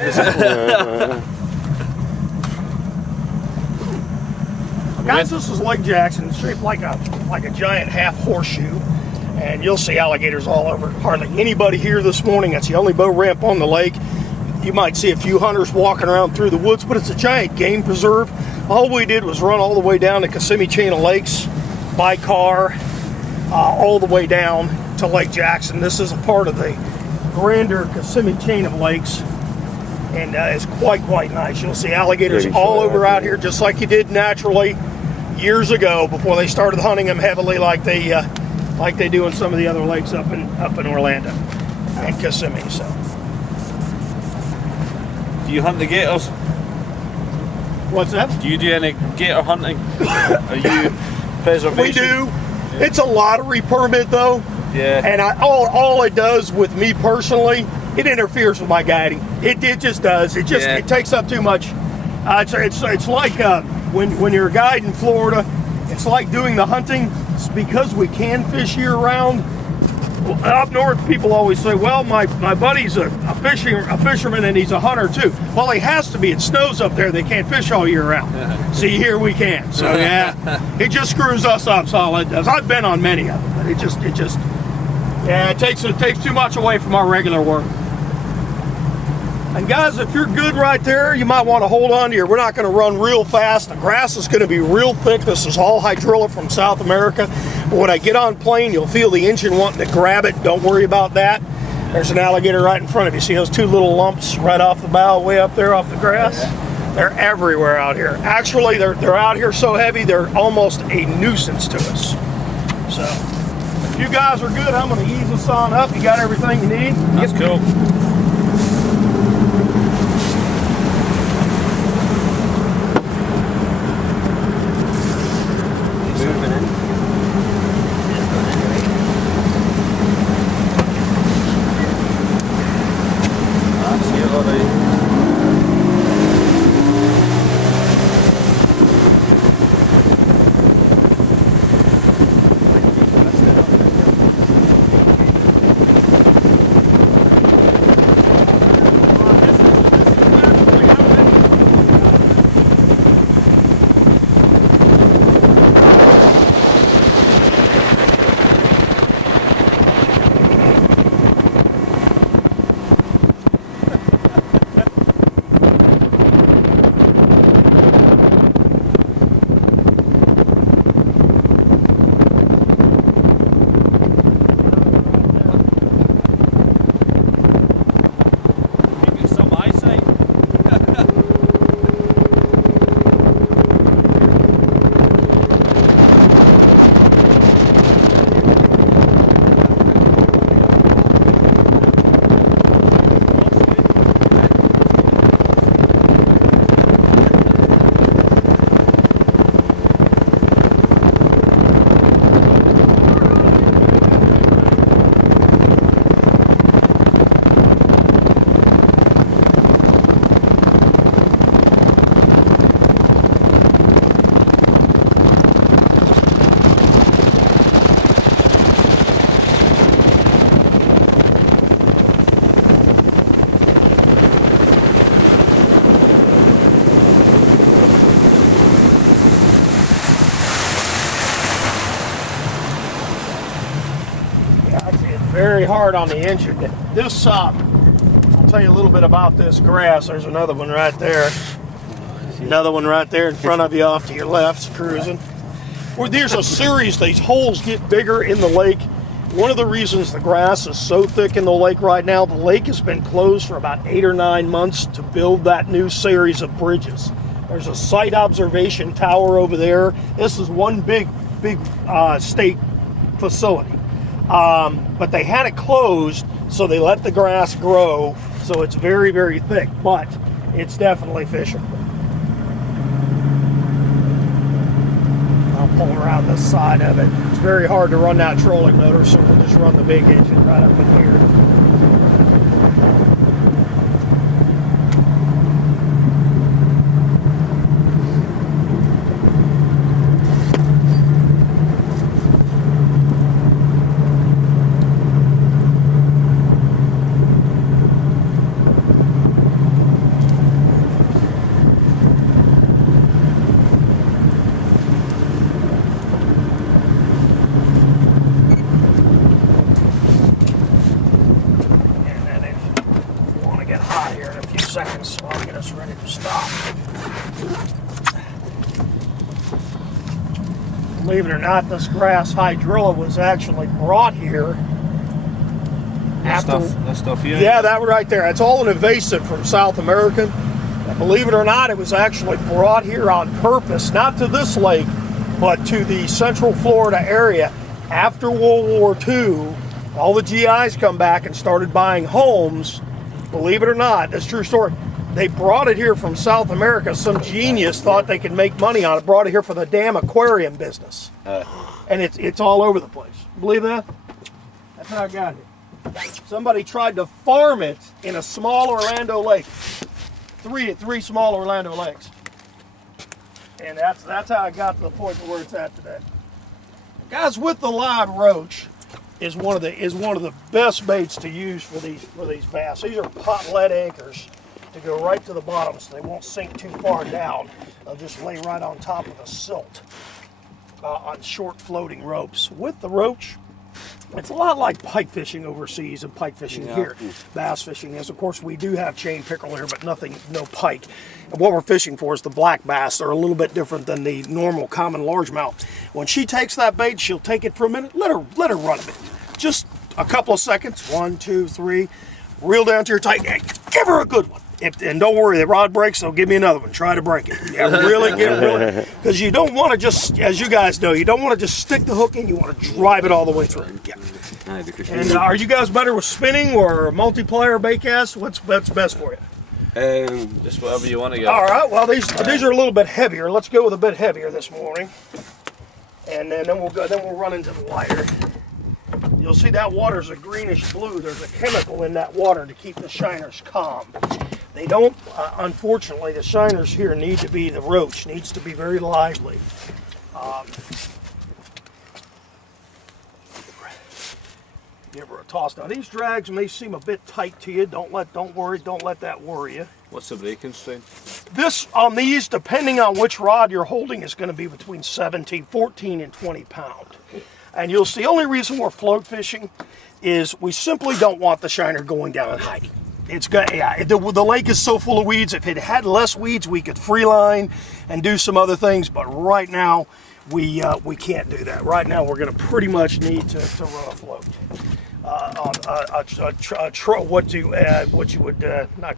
Guys, this is Lake Jackson. It's shaped like a giant half horseshoe, and you'll see alligators all over. Hardly anybody here this morning. That's the only boat ramp on the lake. You might see a few hunters walking around through the woods, but it's a giant game preserve. All we did was run all the way down the Kissimmee chain of lakes by car, all the way down to Lake Jackson. This is a part of the grander Kissimmee chain of lakes, and it's quite nice. You'll see alligators all over out here, just like you did naturally years ago before they started hunting them heavily, like they do in some of the other lakes up in Orlando and Kissimmee. So, do you hunt the gators? What's that? Do you do any gator hunting? Are you preservation? We do. Yeah. It's a lottery permit though. Yeah. And all it does with me personally, it interferes with my guiding. It just does. It takes up too much. It's like when you're a guide in Florida, it's like doing the hunting. It's because we can fish year round. Well, up north, people always say, "Well, my buddy's a fisherman and he's a hunter too." Well, he has to be. It snows up there; they can't fish all year round. See, here we can. So yeah, it just screws us up. So all it does. I've been on many of them, but it takes too much away from our regular work. And guys, if you're good right there, you might want to hold on to your. We're not going to run real fast. The grass is going to be real thick. This is all hydrilla from South America. But when I get on plane, you'll feel the engine wanting to grab it. Don't worry about that. There's an alligator right in front of you. See those two little lumps right off the bow, way up there off the grass? Yeah. They're everywhere out here. Actually, they're out here so heavy, they're almost a nuisance to us. So, if you guys are good, I'm going to ease this on up. You got everything you need? That's cool. Very hard on the engine. This I'll tell you a little bit about this grass. There's another one right there. Another one right there in front of you off to your left, cruising. Well, there's a series. These holes get bigger in the lake. One of the reasons the grass is so thick in the lake right now, the lake has been closed for about 8 or 9 months to build that new series of bridges. There's a site observation tower over there. This is one big state facility. But they had it closed, so they let the grass grow, so it's very, very thick, but it's definitely fishable. I'll pull around the side of it. It's very hard to run that trolling motor, so we'll just run the big engine right up in here. out here in a few seconds, so I'll get us ready to stop. Believe it or not, this grass hydrilla was actually brought here. That stuff here? Yeah, that right there. It's all an invasive from South America. And believe it or not, it was actually brought here on purpose, not to this lake, but to the Central Florida area. After World War II, all the GIs come back and started buying homes. Believe it or not, that's a true story. They brought it here from South America. Some genius thought they could make money on it, brought it here for the damn aquarium business. And it's all over the place. Believe that? That's how I got here. Somebody tried to farm it in a small Orlando lake. Three small Orlando lakes. And that's how I got to the point where it's at today. Guys, with the live roach is one of the best baits to use for these bass. These are pot lead anchors to go right to the bottom so they won't sink too far down. They'll just lay right on top of the silt on short floating ropes. With the roach, it's a lot like pike fishing overseas and pike fishing here. Bass fishing is, of course, we do have chain pickerel here, but no pike. And what we're fishing for is the black bass. They're a little bit different than the normal common largemouth. When she takes that bait, she'll take it for a minute. Let her run a bit. Just a couple of seconds. 1, 2, 3. Reel down to your tight. Give her a good one. And don't worry, the rod breaks, so give me another one. Try to break it. Yeah, really, because you don't want to just, as you guys know, you don't want to just stick the hook in. You want to drive it all the way through. Yeah. And are you guys better with spinning or multiplier bait cast? What's best for you? Just whatever you want to go. All right. Well, these are a little bit heavier. Let's go with a bit heavier this morning, and then we'll run into the lighter. You'll see that water's a greenish blue. There's a chemical in that water to keep the shiners calm. They don't, unfortunately, the shiners here the roach needs to be very lively. Give her a toss. Now these drags may seem a bit tight to you. Don't let that worry you. What's the breaking strain? This, on these, depending on which rod you're holding, is going to be between 14 and 20 pounds. And you'll see, the only reason we're float fishing is we simply don't want the shiner going down and hiding. The lake is so full of weeds. If it had less weeds, we could free line and do some other things. But right now, we can't do that. Right now, we're going to pretty much need to run a float. What you would not